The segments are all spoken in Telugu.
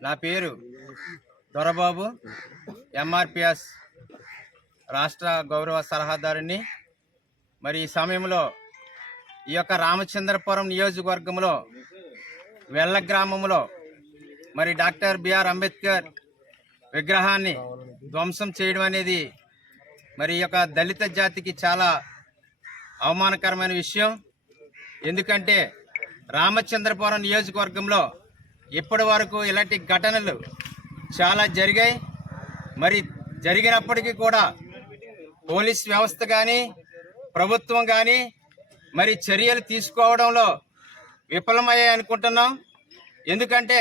నా పేరు దొరబాబు ఎంఆర్పిఎస్ రాష్ట్ర గౌరవ సలహాదారుని. మరి ఈ సమయంలో ఈ యొక్క రామచంద్రపురం నియోజకవర్గంలో వెల్ల గ్రామంలో మరి డాక్టర్ బిఆర్ అంబేద్కర్ విగ్రహాన్ని ధ్వంసం చేయడం అనేది మరి ఈ యొక్క దళిత జాతికి చాలా అవమానకరమైన విషయం. ఎందుకంటే రామచంద్రపురం నియోజకవర్గంలో ఇప్పటి వరకు ఇలాంటి ఘటనలు చాలా జరిగాయి. మరి జరిగినప్పటికీ కూడా పోలీస్ వ్యవస్థ కానీ ప్రభుత్వం కానీ మరి చర్యలు తీసుకోవడంలో విఫలమయ్యాయి అనుకుంటున్నాం. ఎందుకంటే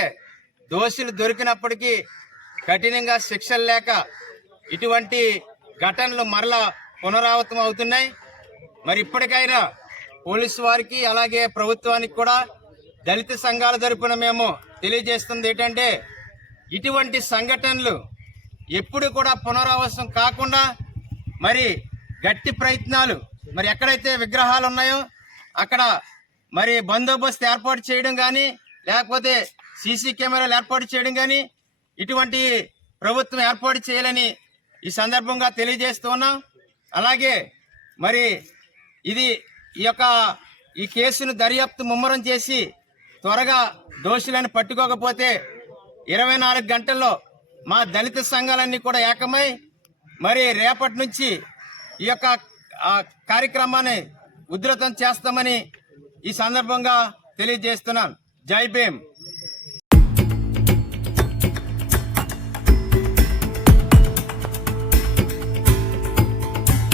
దోషులు దొరికినప్పటికీ కఠినంగా శిక్షలు లేక ఇటువంటి ఘటనలు మరలా పునరావృతం అవుతున్నాయి. మరి ఇప్పటికైనా పోలీసు వారికి అలాగే ప్రభుత్వానికి కూడా దళిత సంఘాల తరపున మేము తెలియజేస్తుంది ఏంటంటే ఇటువంటి సంఘటనలు ఎప్పుడు కూడా పునరావాసం కాకుండా మరి గట్టి ప్రయత్నాలు మరి ఎక్కడైతే విగ్రహాలు ఉన్నాయో అక్కడ మరి బందోబస్తు ఏర్పాటు చేయడం కానీ లేకపోతే సీసీ కెమెరాలు ఏర్పాటు చేయడం కానీ ఇటువంటి ప్రభుత్వం ఏర్పాటు చేయాలని ఈ సందర్భంగా తెలియజేస్తూ ఉన్నాం. అలాగే మరి ఇది ఈ యొక్క ఈ కేసును దర్యాప్తు ముమ్మరం చేసి త్వరగా దోషులను పట్టుకోకపోతే ఇరవై నాలుగు గంటల్లో మా దళిత సంఘాలన్నీ కూడా ఏకమై మరి రేపటి నుంచి ఈ యొక్క ఆ, కార్యక్రమాన్ని ఉధృతం చేస్తామని ఈ సందర్భంగా తెలియజేస్తున్నాను. జై భీమ్.